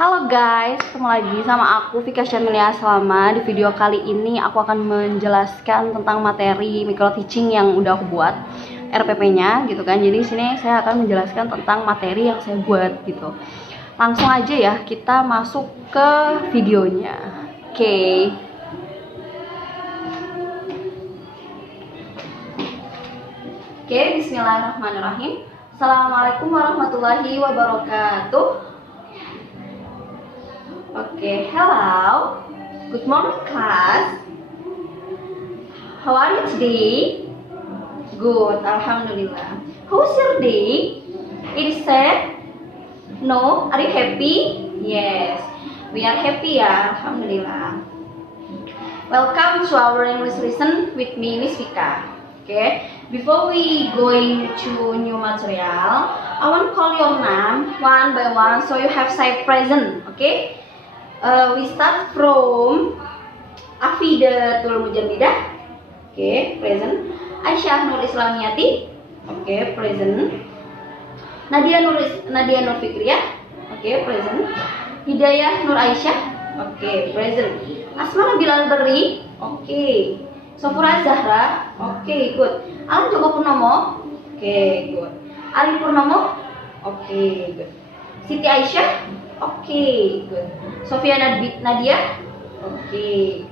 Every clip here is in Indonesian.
Halo guys, ketemu lagi sama aku Vika Syamilia Salama. Di video kali ini aku akan menjelaskan tentang materi micro teaching yang udah aku buat RPP-nya gitu kan. Jadi di sini saya akan menjelaskan tentang materi yang saya buat gitu. Langsung aja ya kita masuk ke videonya. Oke. Bismillahirrahmanirrahim. Assalamualaikum warahmatullahi wabarakatuh. Hello. Good morning, class. How are you today? Good, alhamdulillah. How's your day? It is sad? No? Are you happy? Yes, we are happy ya, alhamdulillah. Welcome to our English lesson with me, Miss Vika. Before we going to new material, I want to call your name one by one so you have say present. We start from Afidatul Mujamidah. Present. Aisyah Nur Islamiyati. Present. Nadia Nur Fikriyah. Present. Hidayah Nur Aisyah. Present. Asma Nabilal Berri. Sofura Zahra. Good. Alam Joko Purnomo. Good. Ali Purnomo. Good. Siti Aisyah. Good. Sofia Nadia.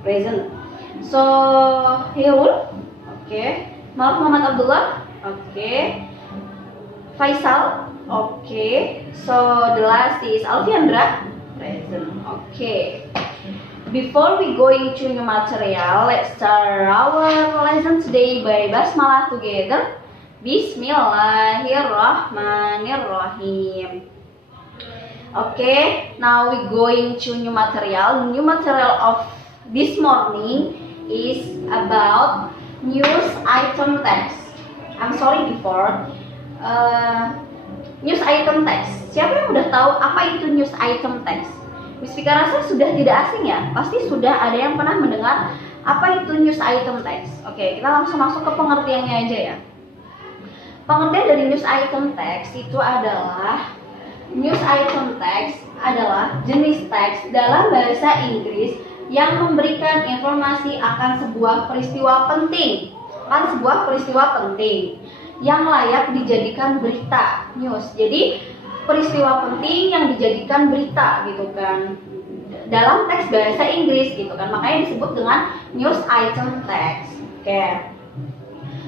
Present. So Heul. Maruf Muhammad Abdullah. Faisal. So the last is Alfiandra. Present. Before we going to new material, let's start our lesson today by basmalah together. Bismillahirrahmanirrahim. Now we going to new material. New material of this morning is about news item text. I'm sorry before news item text. Siapa yang udah tahu apa itu news item text? Miss Vika rasa sudah tidak asing ya. Pasti sudah ada yang pernah mendengar apa itu news item text. Kita langsung masuk ke pengertiannya aja ya. Pengertian dari news item text itu adalah news item text adalah jenis teks dalam bahasa Inggris yang memberikan informasi akan sebuah peristiwa penting. Yang layak dijadikan berita, news. Jadi peristiwa penting yang dijadikan berita gitu kan. Dalam teks bahasa Inggris gitu kan. Makanya disebut dengan news item text.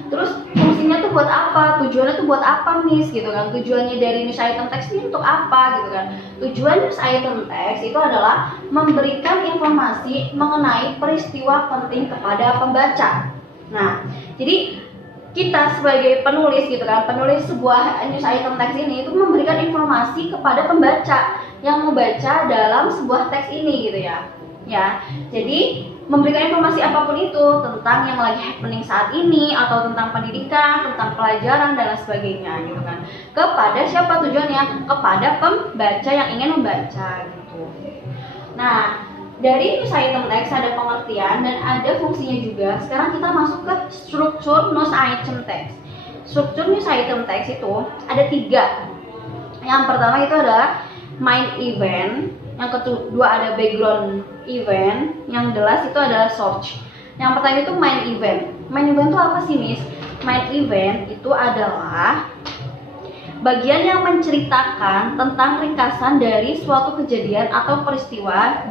Terus fungsinya tuh buat apa? Tujuannya tuh buat apa, Miss? Gitu kan. Tujuannya dari news item text ini untuk apa gitu kan. Tujuan news item text itu adalah memberikan informasi mengenai peristiwa penting kepada pembaca. Nah, jadi kita sebagai penulis gitu kan, penulis sebuah news item text ini itu memberikan informasi kepada pembaca yang membaca dalam sebuah teks ini gitu ya. Jadi memberikan informasi apapun itu tentang yang lagi happening saat ini atau tentang pendidikan, tentang pelajaran dan lain sebagainya gitu kan. Kepada siapa tujuannya? Kepada pembaca yang ingin membaca gitu. Nah, dari news item text ada pengertian dan ada fungsinya juga. Sekarang kita masuk ke struktur news item text. Struktur news item text itu ada 3. Yang pertama itu adalah main event. Yang kedua ada background event, yang jelas itu adalah search. Yang pertama itu main event. Main event itu apa sih, Miss? Main event itu adalah bagian yang menceritakan tentang ringkasan dari suatu kejadian atau peristiwa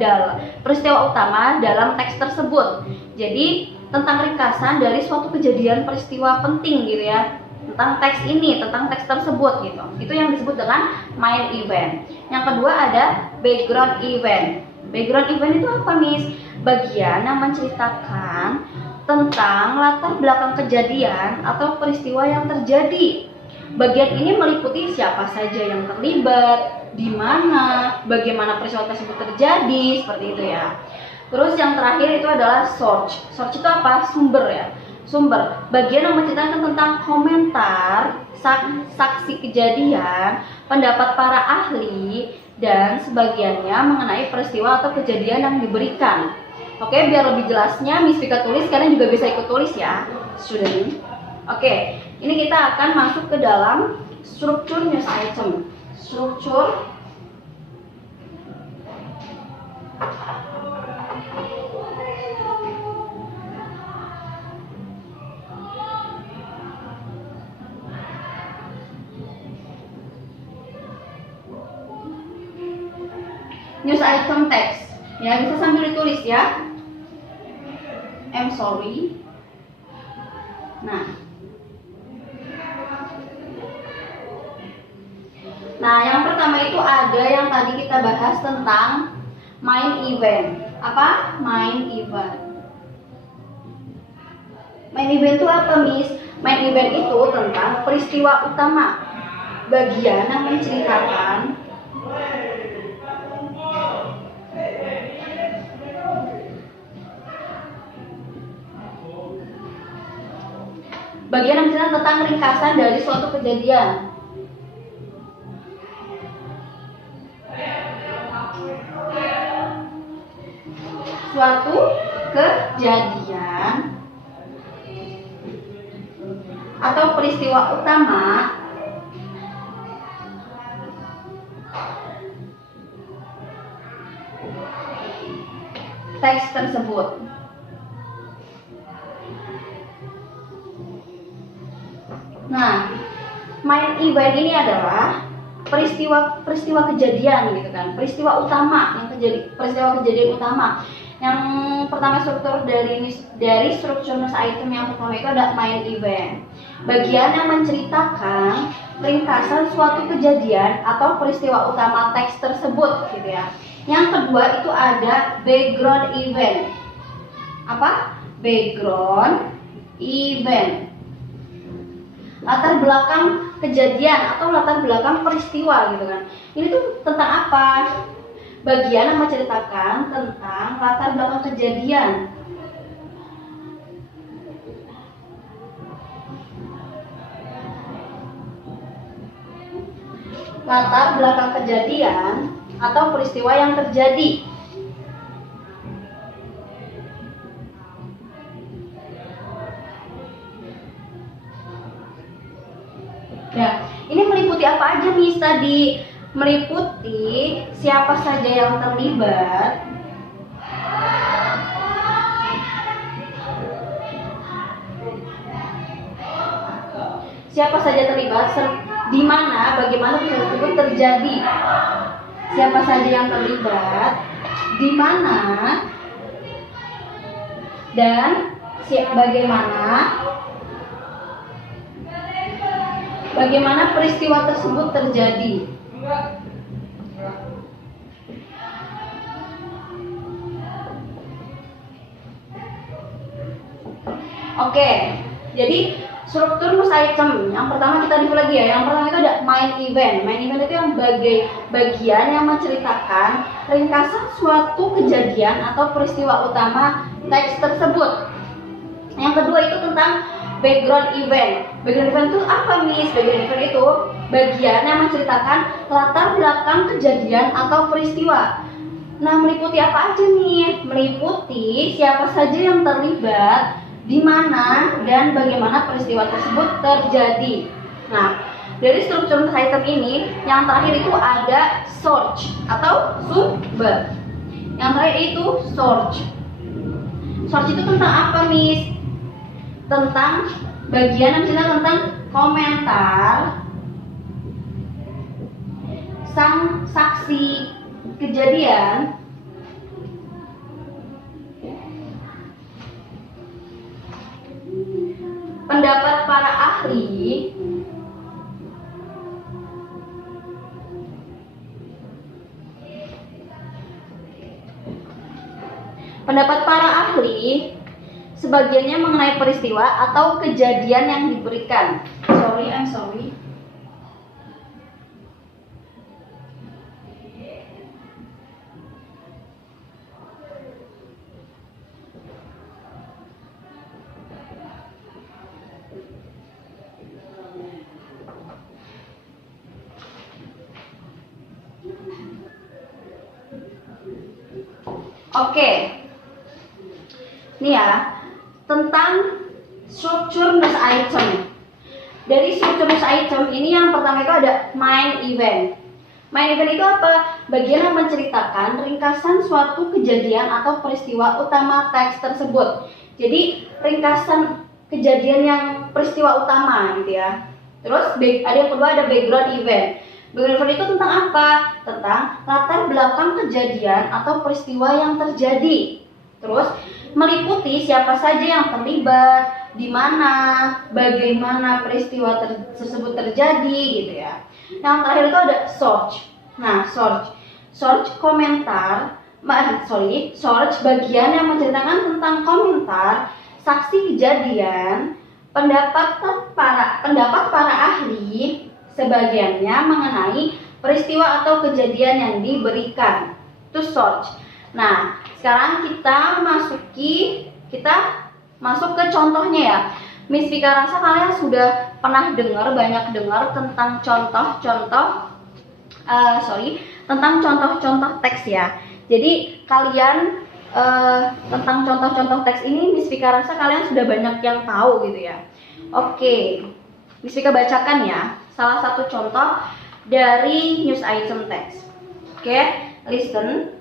utama dalam teks tersebut. Jadi tentang ringkasan dari suatu kejadian peristiwa penting gitu ya. Tentang teks ini, tentang teks tersebut gitu. Itu yang disebut dengan main event. Yang kedua ada background event. Background event itu apa, Miss? Bagian yang menceritakan tentang latar belakang kejadian atau peristiwa yang terjadi. Bagian ini meliputi siapa saja yang terlibat, di mana, bagaimana peristiwa tersebut terjadi, seperti itu ya. Terus yang terakhir itu adalah source. Source itu apa? Sumber ya. Sumber, bagian yang menceritakan tentang komentar, saksi kejadian, pendapat para ahli, dan sebagiannya mengenai peristiwa atau kejadian yang diberikan. Biar lebih jelasnya Miss Vika tulis, kalian juga bisa ikut tulis ya, student. Ini kita akan masuk ke dalam struktur news item. Struktur news item text. Ya, bisa sambil ditulis ya. I'm sorry. Nah, yang pertama itu ada yang tadi kita bahas tentang main event. Apa? Main event. Main event itu apa, Miss? Main event itu tentang peristiwa utama, bagian yang menceritakan tentang ringkasan dari suatu kejadian. Suatu kejadian atau peristiwa utama teks tersebut. Nah, main event ini adalah peristiwa kejadian gitu kan, peristiwa utama yang peristiwa kejadian utama. Yang pertama struktur dari struktur news item yang pertama itu ada main event, bagian yang menceritakan ringkasan suatu kejadian atau peristiwa utama teks tersebut gitu ya. Yang kedua itu ada background event. Apa? Background event, latar belakang kejadian atau latar belakang peristiwa gitu kan. Ini tuh tentang apa? Bagian yang menceritakan tentang latar belakang kejadian. Latar belakang kejadian atau peristiwa yang terjadi. Ya, ini meliputi apa aja, Miss? Tadi meliputi siapa saja yang terlibat, di mana, bagaimana peristiwa tersebut terjadi, siapa saja yang terlibat, di mana, dan bagaimana peristiwa tersebut terjadi. Oke, jadi struktur news item yang pertama kita review lagi ya. Yang pertama itu ada main event. Main event itu yang bagian yang menceritakan ringkasan suatu kejadian atau peristiwa utama teks tersebut. Yang kedua itu tentang background event. Background event itu apa, Miss? Background event itu bagian yang menceritakan latar belakang kejadian atau peristiwa. Nah, meliputi apa aja nih? Meliputi siapa saja yang terlibat, di mana, dan bagaimana peristiwa tersebut terjadi. Nah, dari struktur item ini, yang terakhir itu ada source atau sumber. Yang terakhir itu source. Source itu tentang apa, Miss? Tentang bagian yang cerita tentang komentar sang saksi kejadian pendapat para ahli sebagiannya mengenai peristiwa atau kejadian yang diberikan. I'm sorry. Oke. Nih ya, tentang struktur news item. Dari struktur news item ini yang pertama itu ada main event. Main event itu apa? Bagian yang menceritakan ringkasan suatu kejadian atau peristiwa utama teks tersebut. Jadi ringkasan kejadian yang peristiwa utama gitu ya. Terus ada yang kedua ada background event. Background event itu tentang apa? Tentang latar belakang kejadian atau peristiwa yang terjadi. Terus meliputi siapa saja yang terlibat, di mana, bagaimana peristiwa tersebut terjadi gitu ya. Yang terakhir itu ada source. Nah, source komentar, source bagian yang menceritakan tentang komentar, saksi kejadian, pendapat para ahli, sebagiannya mengenai peristiwa atau kejadian yang diberikan. Itu source. Nah, sekarang kita masuk ke contohnya ya. Miss Vika rasa kalian sudah pernah banyak dengar tentang tentang contoh-contoh teks ya. Jadi kalian tentang contoh-contoh teks ini Miss Vika rasa kalian sudah banyak yang tahu gitu ya. Oke, Miss Vika bacakan ya salah satu contoh dari news item text. Oke, listen.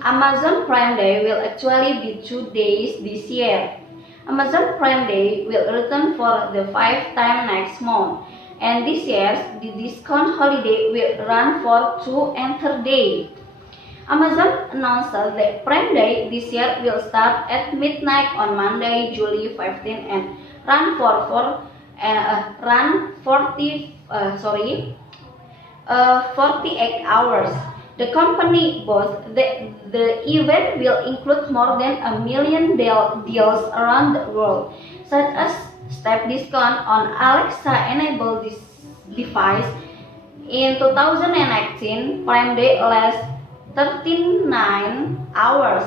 Amazon Prime Day will actually be 2 days this year. Amazon Prime Day will return for the 5th time next month, and this year the discount holiday will run for 2 entire days. Amazon announced that Prime Day this year will start at midnight on Monday, July 15, and run for 48 hours. The company boasts that the event will include more than 1 million deals around the world, such as step discount on Alexa-enabled device. In 2019, Prime Day lasts 39 hours,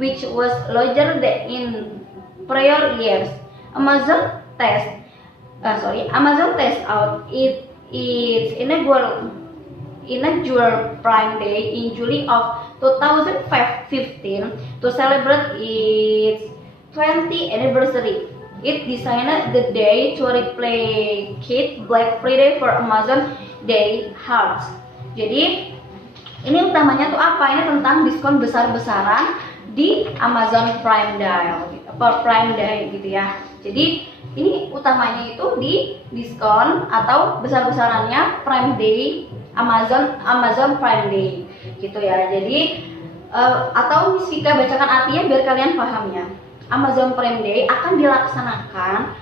which was larger than in prior years. Amazon test out its inaugural Prime Day in July of 2015 to celebrate its 20th anniversary. It designed the day to replicate Black Friday for Amazon Day Hearts. Jadi ini utamanya tuh apa? Ini tentang diskon besar-besaran di Amazon Prime Day gitu ya. Jadi ini utamanya itu di diskon atau besar-besarannya Prime Day Amazon Prime Day gitu ya. Jadi atau Miss Vika bacakan artinya biar kalian paham ya. Amazon Prime Day akan dilaksanakan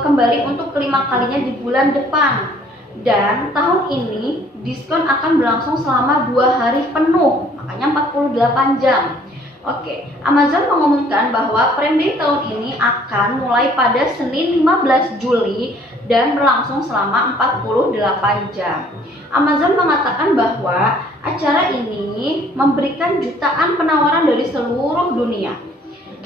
kembali untuk kelima kalinya di bulan depan, dan tahun ini diskon akan berlangsung selama 2 hari penuh, makanya 48 jam. Oke, Amazon mengumumkan bahwa Prime Day tahun ini akan mulai pada Senin 15 Juli dan berlangsung selama 48 jam. Amazon mengatakan bahwa acara ini memberikan jutaan penawaran dari seluruh dunia,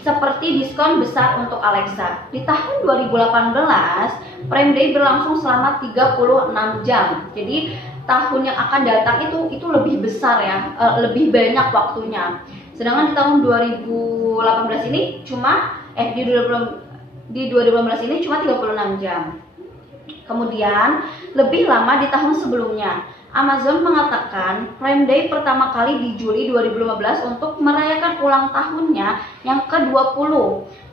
seperti diskon besar untuk Alexa. Di tahun 2018, Prime Day berlangsung selama 36 jam. Jadi tahun yang akan datang itu lebih besar ya, lebih banyak waktunya. Sedangkan di tahun 2018 ini di 2018 ini cuma 36 jam. Kemudian lebih lama di tahun sebelumnya. Amazon mengatakan Prime Day pertama kali di Juli 2015 untuk merayakan ulang tahunnya yang ke-20.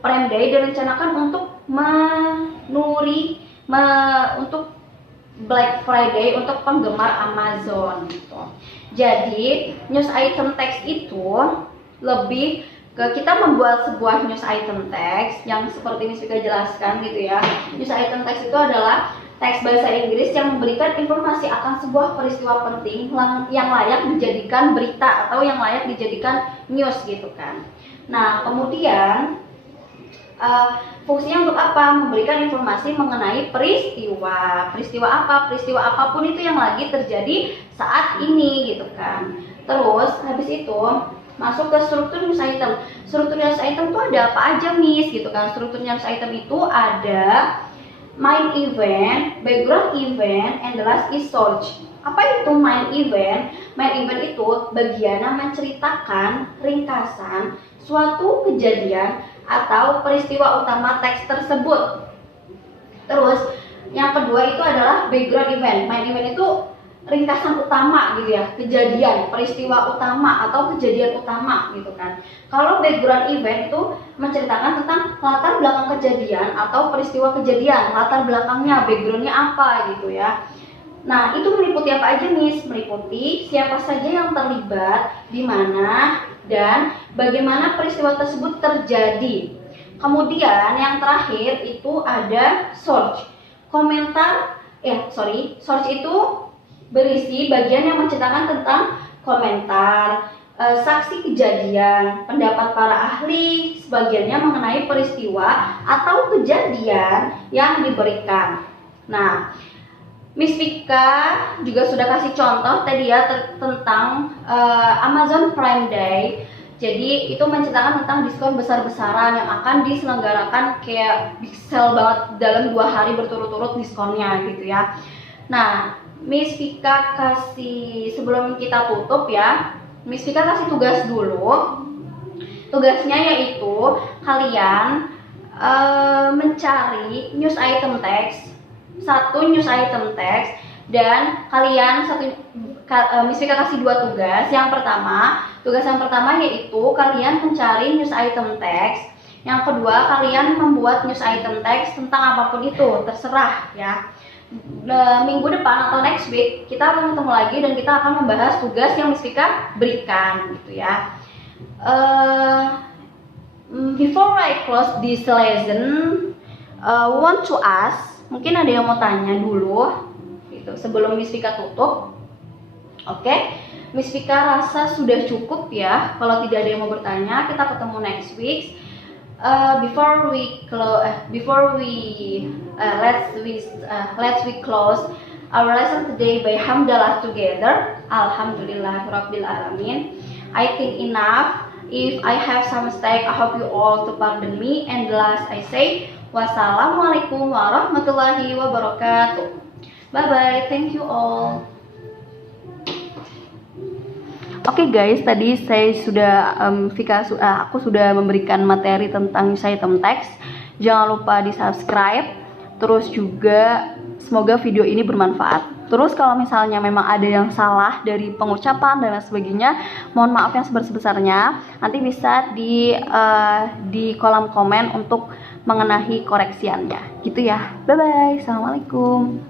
Prime Day direncanakan untuk untuk Black Friday untuk penggemar Amazon gitu. Jadi news item text itu lebih ke kita membuat sebuah news item text yang seperti Miss Vika jelaskan gitu ya. News item text itu adalah teks bahasa Inggris yang memberikan informasi akan sebuah peristiwa penting yang layak dijadikan berita atau yang layak dijadikan news gitu kan. Nah kemudian fungsinya untuk apa? Memberikan informasi mengenai peristiwa apa? Peristiwa apapun itu yang lagi terjadi saat ini gitu kan. Terus habis itu masuk ke struktur news item. Struktur news item itu ada apa aja Miss gitu kan. Struktur news item itu ada main event, background event, and the last is source. Apa itu main event? Main event itu bagian yang menceritakan ringkasan suatu kejadian atau peristiwa utama teks tersebut. Terus yang kedua itu adalah background event. Main event itu ringkasan utama gitu ya, kejadian, peristiwa utama atau kejadian utama gitu kan. Kalau background event itu menceritakan tentang latar belakang kejadian atau peristiwa kejadian, latar belakangnya, backgroundnya apa gitu ya. Nah, itu meliputi apa aja, Miss? Meliputi siapa saja yang terlibat, di mana, dan bagaimana peristiwa tersebut terjadi. Kemudian yang terakhir itu ada source. Source itu berisi bagian yang menceritakan tentang komentar, saksi kejadian, pendapat para ahli, sebagiannya mengenai peristiwa atau kejadian yang diberikan. Nah, Miss Vika juga sudah kasih contoh tadi ya tentang Amazon Prime Day. Jadi itu menceritakan tentang diskon besar-besaran yang akan diselenggarakan kayak big sale banget dalam 2 hari berturut-turut diskonnya gitu ya. Nah, Miss Vika kasih, sebelum kita tutup ya, Miss Vika kasih tugas dulu. Tugasnya yaitu kalian mencari news item text, satu news item text, dan kalian Miss Vika kasih 2 tugas. Tugas yang pertama yaitu kalian mencari news item text. Yang kedua, kalian membuat news item text tentang apapun itu, terserah ya. Minggu depan atau next week kita akan ketemu lagi dan kita akan membahas tugas yang Miss Vika berikan gitu ya. Before I close this lesson, want to ask, mungkin ada yang mau tanya dulu gitu sebelum Miss Vika tutup. Oke, Miss Vika rasa sudah cukup ya. Kalau tidak ada yang mau bertanya, kita ketemu next week. Let's we close our lesson today by hamdalah together. Alhamdulillahirabbil alamin. I think enough. If I have some mistake, I hope you all to pardon me. And last I say, wassalamualaikum warahmatullahi wabarakatuh. Bye bye. Thank you all. Oke guys, tadi saya sudah aku sudah memberikan materi tentang news item text. Jangan lupa di subscribe. Terus juga semoga video ini bermanfaat. Terus kalau misalnya memang ada yang salah dari pengucapan dan lain sebagainya, mohon maaf yang sebesar-besarnya. Nanti bisa di kolom komen untuk mengenai koreksiannya. Gitu ya. Bye bye. Assalamualaikum.